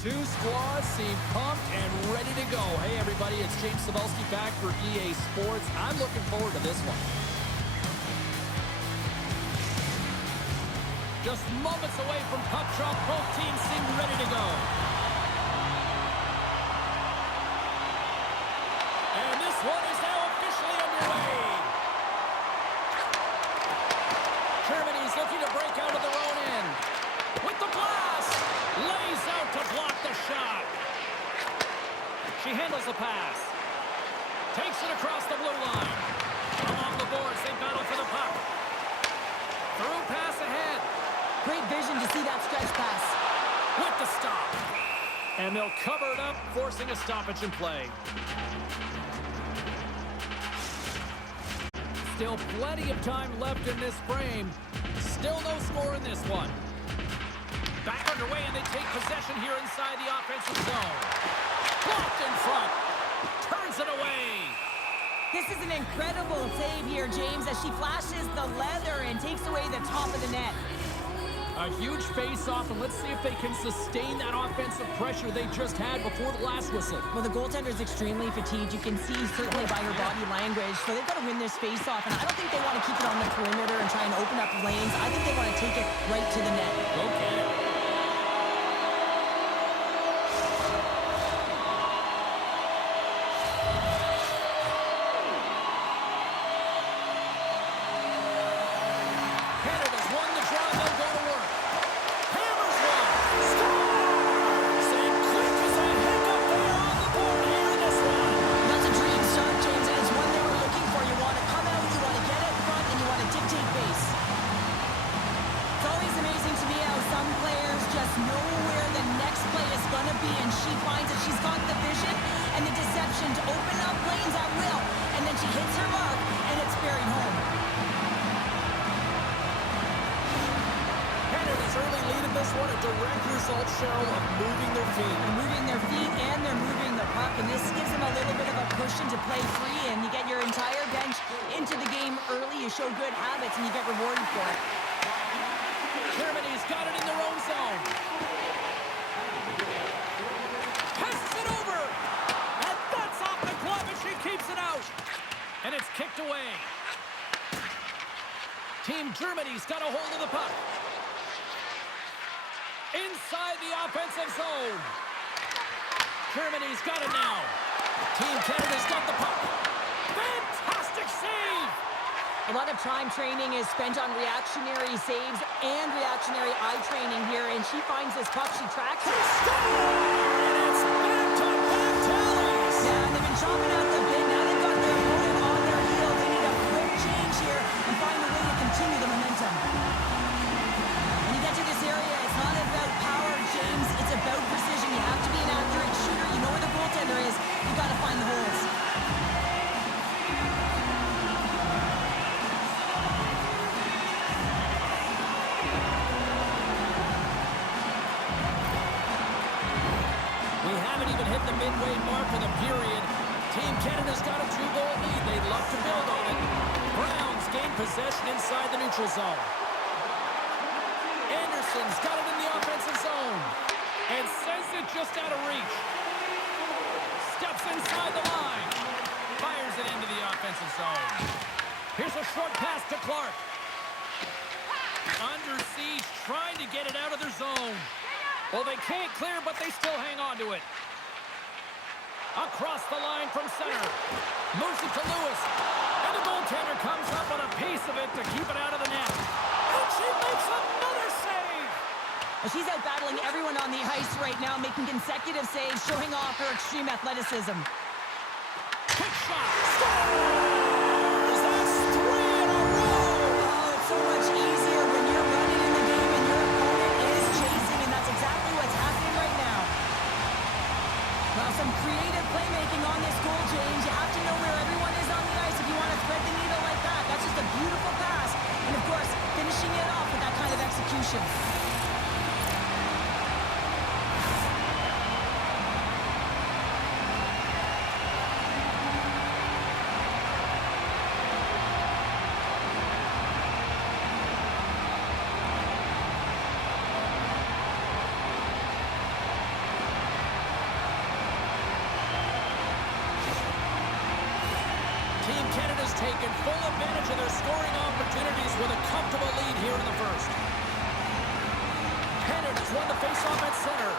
Two squads seem pumped and ready to go. Hey, everybody, it's James Cebulski back for EA Sports. I'm looking forward to this one. Just moments away from puck drop, both teams seem ready to go. And this one is now officially underway. Germany's looking to break out of their own end. With the blast, lays out to block the shot. She handles the pass. Takes it across the blue line. Along the boards, they battle for the puck. Through pass ahead. Great vision to see that stretch pass. With the stop. And they'll cover it up, forcing a stoppage in play. Still plenty of time left in this frame. Still no score in this one. Back underway, and they take possession here inside the offensive zone. Blocked in front. Turns it away. This is an incredible save here, James, as she flashes the leather and takes away the top of the net. A huge face-off, and let's see if they can sustain that offensive pressure they just had before the last whistle. Well, the goaltender is extremely fatigued. You can see certainly by her body language. So they've got to win this face-off, and I don't think they want to keep it on the perimeter and try and open up lanes. I think they want to take it right to the net. Okay. Show good habits and you get rewarded for it. Germany's got it in their own zone. Passes it over. And that's off the glove and she keeps it out. And it's kicked away. Team Germany's got a hold of the puck. Inside the offensive zone. Germany's got it now. Team Canada's got the puck. Fantastic save. A lot of time training is spent on reactionary saves and reactionary eye training here, and she finds this puck, she tracks it. And it's back-to-back tallies! Yeah, they've been chopping out the bit. Now they've got their opponent on their heel. They need a quick change here and find a way to continue the momentum. When you get to this area, it's not about power, James. It's about precision. You have to be an accurate shooter. You know where the goaltender is. You've got to find the holes. The midway mark of the period. Team Canada's got a 2-goal lead. They'd love to build on it. Browns gain possession inside the neutral zone. Anderson's got it in the offensive zone and sends it just out of reach. Steps inside the line. Fires it into the offensive zone. Here's a short pass to Clark. Under siege, trying to get it out of their zone. Well, they can't clear, but they still hang on to it. Across the line from center. Moves it to Lewis. And the goaltender comes up on a piece of it to keep it out of the net. And she makes another save. Well, she's out battling everyone on the ice right now, making consecutive saves, showing off her extreme athleticism. Quick shot. Scores! That's 3 in a row. Oh, it's so much easier when you're running in the game and your opponent is chasing, and that's exactly what's happening right now. Well, some creative playmaking on this goal, James. You have to know where everyone is on the ice if you want to thread the needle like that. That's just a beautiful pass. And, of course, finishing it off with that kind of execution. Canada's taken full advantage of their scoring opportunities with a comfortable lead here in the first. Canada's won the faceoff at center.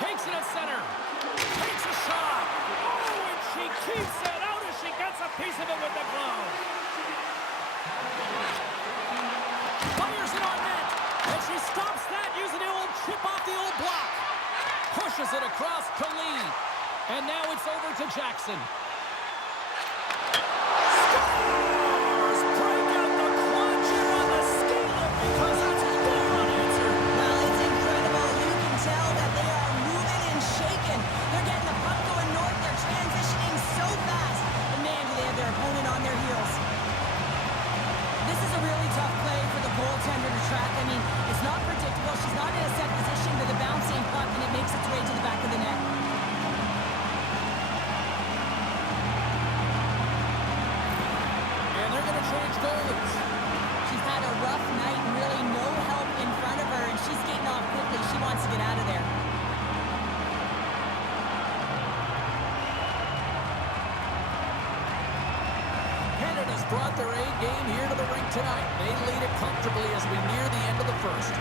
Takes it at center. Takes a shot. Oh, and she keeps it out as she gets a piece of it with the glove. Fires it on net. And she stops that using the old chip off the old block. Pushes it across to Lee. And now it's over to Jackson. Scores! Break out the clutch here on the scale because that's more unanswered. Well, it's incredible. You can tell that they are moving and shaking. They're getting the puck going north. They're transitioning so fast. And man, do they have their opponent on their heels. This is a really tough play for the goaltender to track. I mean, it's not predictable. She's not in a set position with a bouncing puck, and it makes its way to the back of the net. And they're going to change goalies. She's had a rough night and really no help in front of her, and she's skating off quickly. She wants to get out of there. Canada's brought their A game here to the rink tonight. They lead it comfortably as we near the end of the first.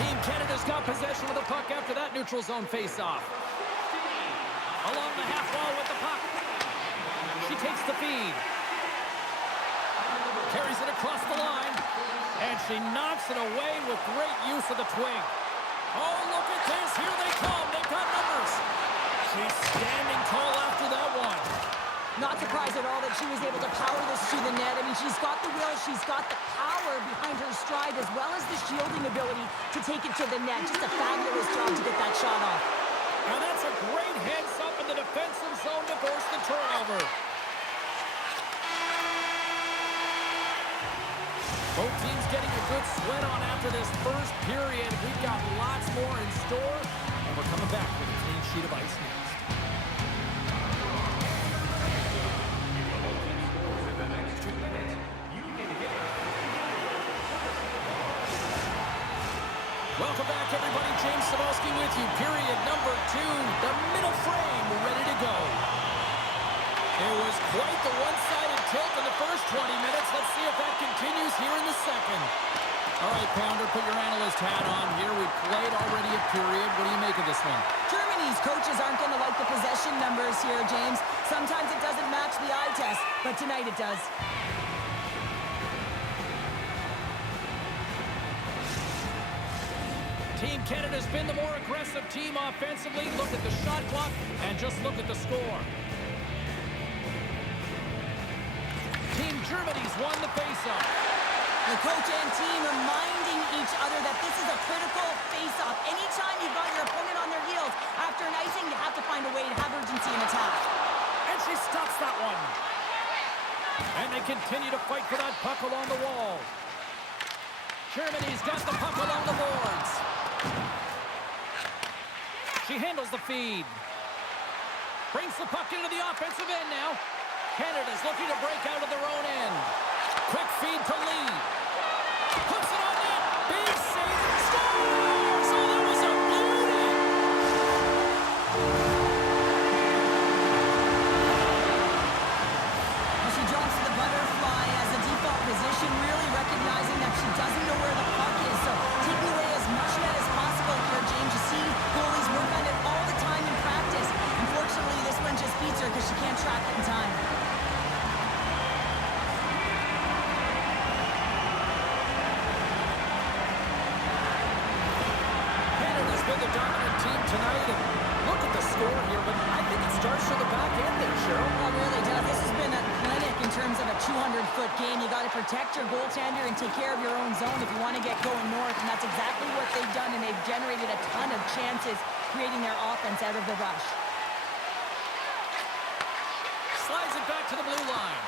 Team Canada's got possession of the puck after that neutral zone faceoff. Along the half wall with the puck. She takes the feed. Carries it across the line. And she knocks it away with great use of the twig. Oh, look at this. Here they come. They've got numbers. She's standing tall after that one. Not surprised at all that she was able to power this to the net. I mean, she's got the will, she's got the power behind her stride, as well as the shielding ability to take it to the net. Just a fabulous job to get that shot off. Now that's a great heads up in the defensive zone to force the turnover. Both teams getting a good sweat on after this first period. We've got lots more in store, and we're coming back with a clean sheet of ice next. Welcome back, everybody. James Cebulski with you. Period number 2. The middle frame ready to go. It was quite the one-sided tilt in the first 20 minutes. Let's see if that continues here in the second. All right, Pounder, put your analyst hat on here. We've played already a period. What do you make of this one? Germany's coaches aren't going to like the possession numbers here, James. Sometimes it doesn't match the eye test, but tonight it does. Team Canada's been the more aggressive team offensively. Look at the shot clock and just look at the score. Team Germany's won the faceoff. The coach and team reminding each other that this is a critical faceoff. Anytime you've got your opponent on their heels after an icing, you have to find a way to have urgency in attack. And she stops that one. And they continue to fight for that puck along the wall. Germany's got the puck along the boards. She handles the feed. Brings the puck into the offensive end now. Canada's looking to break out of their own end. Quick feed to Lee. Puts it on net. Big save. Scores! Oh, that was a beauty! Well, she drops the butterfly as a default position, really recognizing that she doesn't know where the puck is. So taking away as much net as possible here, James. You see goalies work on it all the time in practice. Unfortunately, this one just beats her because she can't track it in time. Canada's been the dominant team tonight, and look at the score here, but I think it starts from the back end there, Cheryl. Well, it really does. This has been a clinic in terms of a 200-foot game. You got to protect your goaltender and take care of your own zone if you want to get going north, and that's exactly what they've done, and they've generated a ton of chances creating their offense out of the rush. Slides it back to the blue line.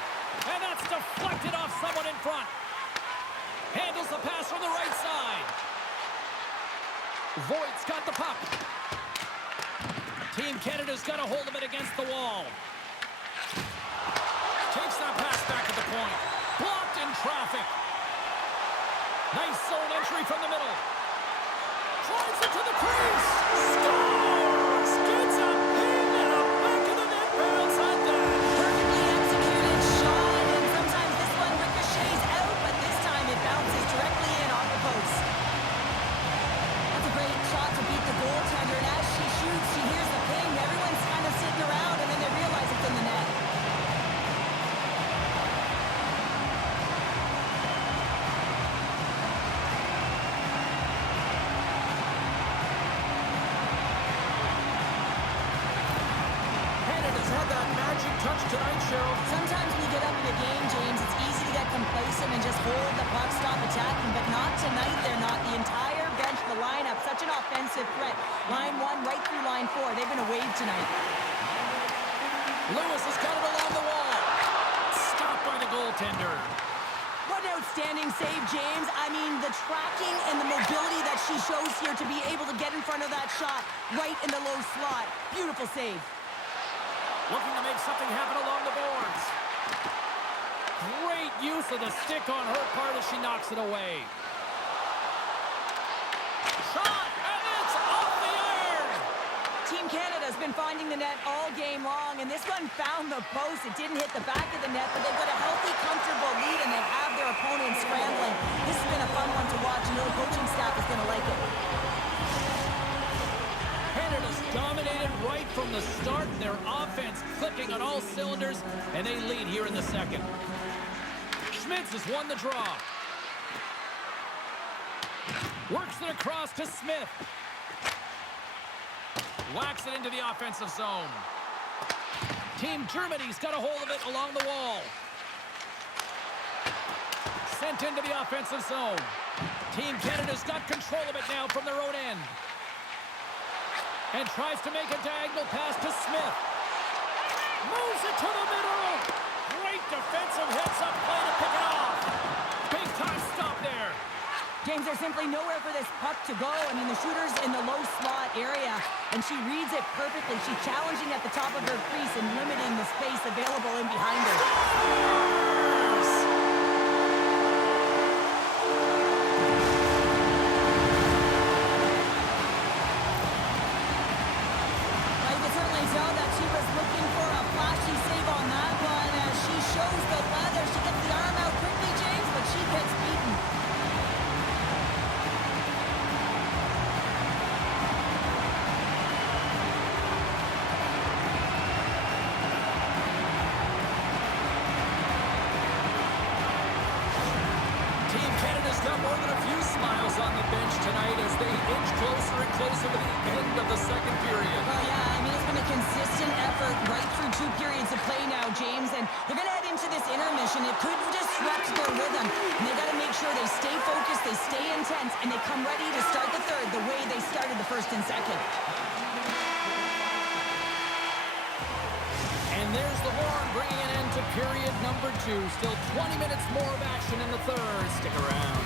And that's deflected off someone in front. Handles the pass from the right side. Voigt's got the puck. Team Canada's got a hold of it against the wall. Takes that pass back at the point. Blocked in traffic. Nice zone entry from the middle. Drives it to the crease. Scores! Gets a pin and a back of the net bounce on that. Perfectly executed touch tonight, Cheryl. Sometimes when you get up in a game, James, it's easy to get complacent and just hold the puck, stop attacking, but not tonight. They're not. The entire bench, the lineup, such an offensive threat. Line 1 right through line 4. They've been a wave tonight. Lewis has got it along the wall. Stopped by the goaltender. What an outstanding save, James. I mean, the tracking and the mobility that she shows here to be able to get in front of that shot right in the low slot. Beautiful save. Looking to make something happen along the boards. Great use of the stick on her part as she knocks it away. Shot, and it's off the iron! Team Canada's been finding the net all game long, and this one found the post. It didn't hit the back of the net, but they've got a healthy, comfortable lead, and they have their opponent scrambling. This has been a fun one to watch, and the coaching staff is going to like it. Canada's dominated right from the start. Their offense clicking on all cylinders, and they lead here in the second. Schmitz has won the draw. Works it across to Smith. Whacks it into the offensive zone. Team Germany's got a hold of it along the wall. Sent into the offensive zone. Team Canada's got control of it now from their own end. And tries to make a diagonal pass to Smith. Moves it to the middle. Great defensive heads-up play to pick it off. Big-time stop there. James, there's simply nowhere for this puck to go. I mean, the shooter's in the low slot area, and she reads it perfectly. She's challenging at the top of her crease and limiting the space available in behind her. I can certainly tell that she was looking for a flashy save on that one as she shows the leather. She gets the arm out quickly, James, but she gets beaten. On the bench tonight as they inch closer and closer to the end of the second period. Well, yeah, I mean, it's been a consistent effort right through 2 periods of play now, James, and they're going to head into this intermission. It could disrupt their rhythm, and they got to make sure they stay focused, they stay intense, and they come ready to start the third the way they started the first and second. And there's the horn bringing an end to period number 2. Still 20 minutes more of action in the third. Stick around.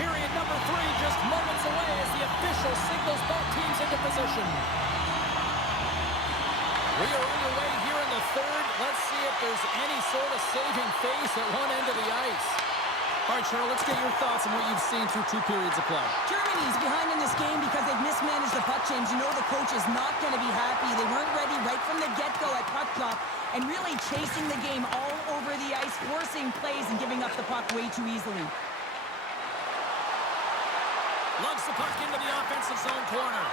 Period number 3 just moments away as the official signals both teams into position. We are underway here in the third. Let's see if there's any sort of saving face at one end of the ice. All right, Cheryl, let's get your thoughts on what you've seen through 2 periods of play. Germany's behind in this game because they've mismanaged the puck, James. You know the coach is not going to be happy. They weren't ready right from the get-go at puck drop and really chasing the game all over the ice, forcing plays and giving up the puck way too easily. Lugs the puck into the offensive zone corner.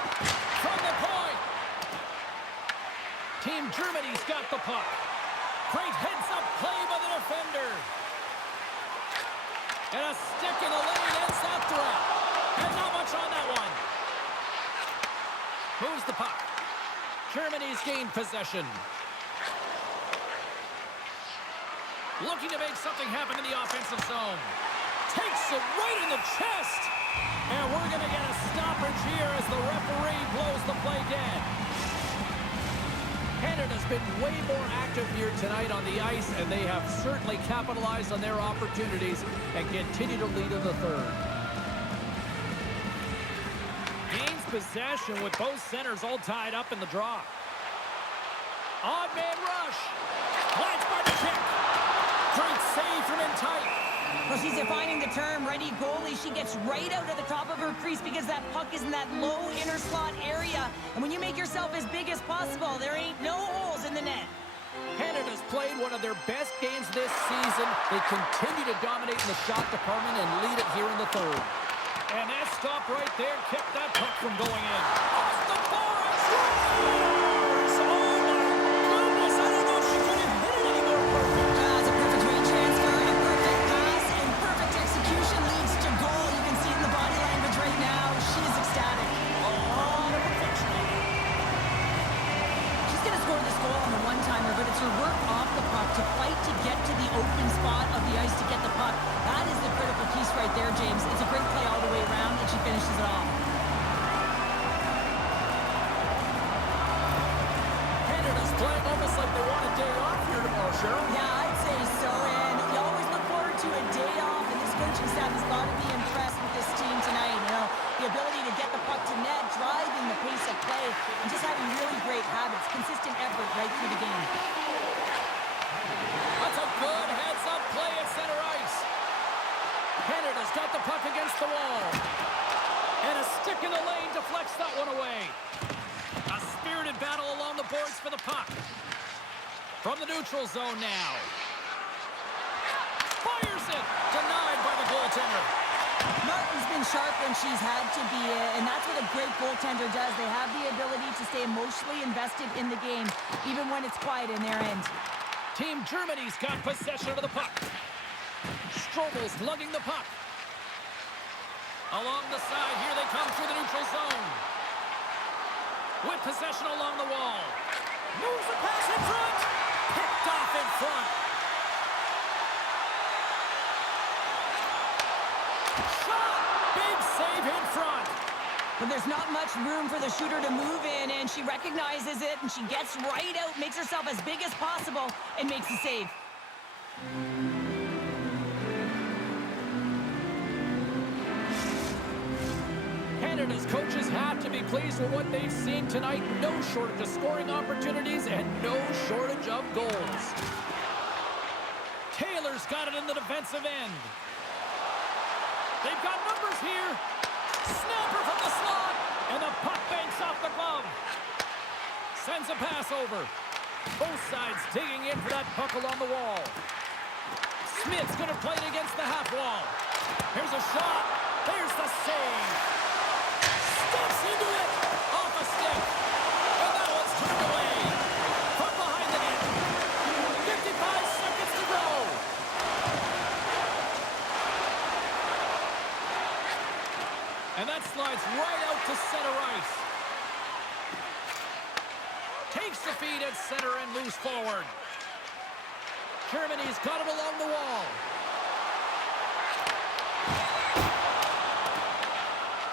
From the point. Team Germany's got the puck. Great heads-up play by the defender. And a stick in the lane ends that threat. And not much on that one. Moves the puck. Germany's gained possession. Looking to make something happen in the offensive zone. Takes it right in the chest. And we're going to get a stoppage here as the referee blows the play dead. Canada's been way more active here tonight on the ice, and they have certainly capitalized on their opportunities and continue to lead in the third. Gains possession with both centers all tied up in the draw. Odd man rush. Glides by the kick. Great save from in tight. Well, she's defining the term ready goalie. She gets right out at the top of her crease because that puck is in that low inner slot area. And when you make yourself as big as possible, there ain't no holes in the net. Canada's played one of their best games this season. They continue to dominate in the shot department and lead it here in the third. And that stop right there kept that puck from going in. Off the bar and scores! Oh, my goodness! I don't know if she could have hit it any more perfect. That's a perfect range chance needs her work off the puck to fight to get to the open spot of the ice to get the puck. That is the critical piece right there, James. It's a great play all the way around, and she finishes it off. Canada's playing almost like they want a day off here tomorrow, Cheryl. Yeah, I'd say so, and you always look forward to a day off, and this coaching staff has got to be impressed with this team tonight. You know, the ability to get the puck to net, driving the pace of play, and just having really great habits, consistent effort right through the game. That's a good heads-up play at center ice. Canada's got the puck against the wall. And a stick in the lane deflects that one away. A spirited battle along the boards for the puck. From the neutral zone now. Fires it! Denied by the goaltender. Martin's been sharp when she's had to be, and that's what a great goaltender does. They have the ability to stay emotionally invested in the game, even when it's quiet in their end. Team Germany's got possession of the puck. Strobel's lugging the puck. Along the side, here they come through the neutral zone. With possession along the wall. Moves the pass in front. Picked off in front. Shot! Big save in front. But there's not much room for the shooter to move in, and she recognizes it, and she gets right out, makes herself as big as possible, and makes the save. Canada's coaches have to be pleased with what they've seen tonight. No shortage of scoring opportunities and no shortage of goals. Taylor's got it in the defensive end. They've got numbers here. Snapper from the slot. And the puck banks off the glove. Sends a pass over. Both sides digging in for that puck along the wall. Smith's going to play it against the half wall. Here's a shot. There's the save. Steps into it. Off a stick. And that one's turned away. From behind the net. 55 seconds to go. And that slides right out to center ice. Takes the feed at center and moves forward. Germany's got it along the wall.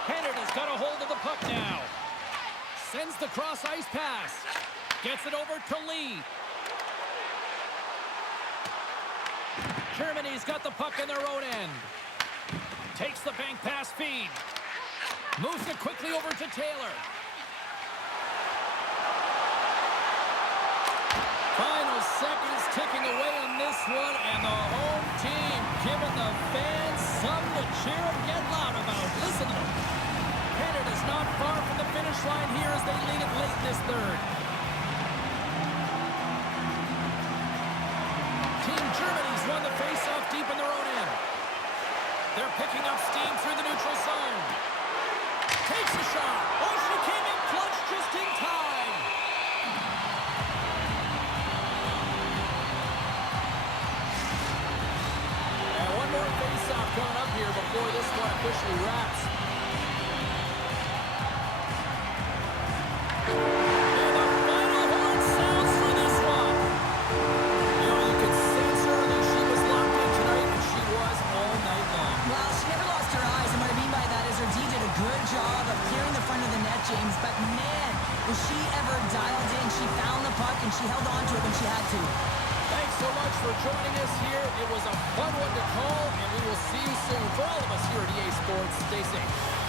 Canada's got a hold of the puck now. Sends the cross-ice pass. Gets it over to Lee. Germany's got the puck in their own end. Takes the bank pass feed. Moves it quickly over to Taylor. Final seconds ticking away in this one, and the home team giving the fans something to cheer and get loud about. Listen to them. Canada's not far from the finish line here as they lead it late in this third. Team Germany's won the face-off deep in their own end. They're picking up steam through the neutral zone. Takes a shot. Oh, she came in clutch just in time. And one more face-off coming up here before this one officially wraps. And the final horn sounds for this one. You know, you could sense her that she was locked in tonight, and she was all night long. Well, she never lost her eyes, and what I mean by that is her D did a good job of clearing the front of the net, James, but man, was she ever dialed in. She found the puck, and she held on to it when she had to. Thanks so much for joining us here. It was a fun one to call, and we will see you soon. For all of us here at EA Sports, stay safe.